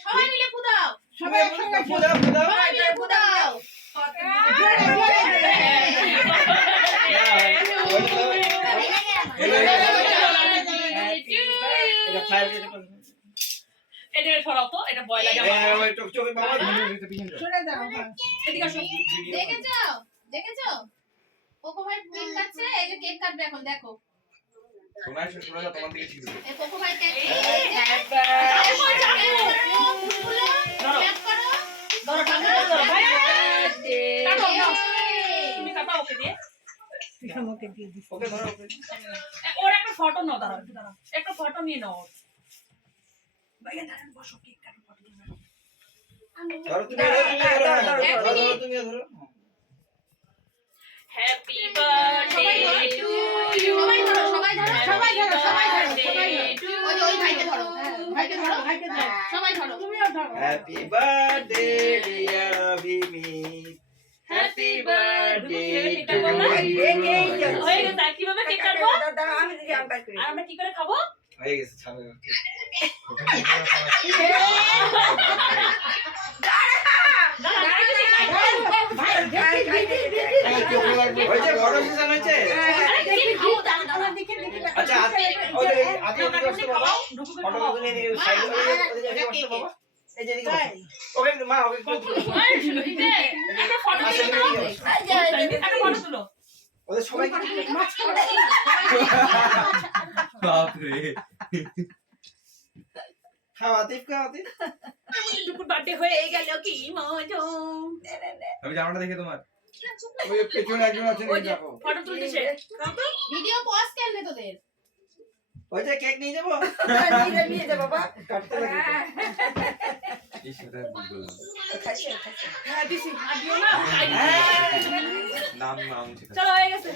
সবাই মিলে ফুদাও সবাই একসঙ্গে ফুদাও সবাই মিলে ফুদাও এটা ফাইল এটা ছড়াও তো এটা ভয় লাগে আমার চোখে বাবা সরে দাও এদিকে আসো দেখেছো কোকো ভাই কেক কাটছে এই যে কেক কাটবে এখন দেখো শোনা তোমার দিকে ছিল এই কোকো ভাই কেক তুমি কাটাও ওকে দিয়ে পিছামকে দিয়ে দিস ওকে ধরো ওকে ওর একটা ফটো নাও দাঁড়াও একটু দাঁড়াও একটা ফটো নিয়ে নাও ভাইয়া দাঁড়ান বসো কেক কাটো ফটো নিয়ে নাও ধরো তুমি ধরো হ্যাপি বার্থডে টু ইউ সবাই ধরো ওই ভাইকে ধরো ভাইকে ধরো সবাই ধরো তুমিও ধরো happy birthday dear Abhimi happy birthday to you হয়ে গেছে আর কিভাবে কেক কাটবো আমি দিদি আমি কাট করি আর আমরা কি করে খাবো হয়ে গেছে ছাড়ো ভাই হয়েছে বড় সিজন হয়েছে আচ্ছা ওই আদি কষ্ট বাবা ফটো নিয়ে নিয়ে সাইড ওই কষ্ট বাবা এই যে এদিকে ওকে মা ওকে একটা ফটো তুলো একটা ফটো তুলো ওদের সবাইকে বাপ রে খাওয়াতিফ খাওয়াতিফ টুকুর বার্থডে হয়ে গেল কি মজা আমি জামাটা দেখে তোমার ওই পেছনে একজন আছে ওই যে দেখো ফটো তুলতেছে ভিডিও পজ কেন রে তোদের ওই যে কেক নিয়ে যাবো নিয়ে যা বাবা কাটতে লাগে এই সেটা বললাম হ্যাঁ দিছি আর দিও না নাম নাম ঠিক আছে চলো হয়ে গেছে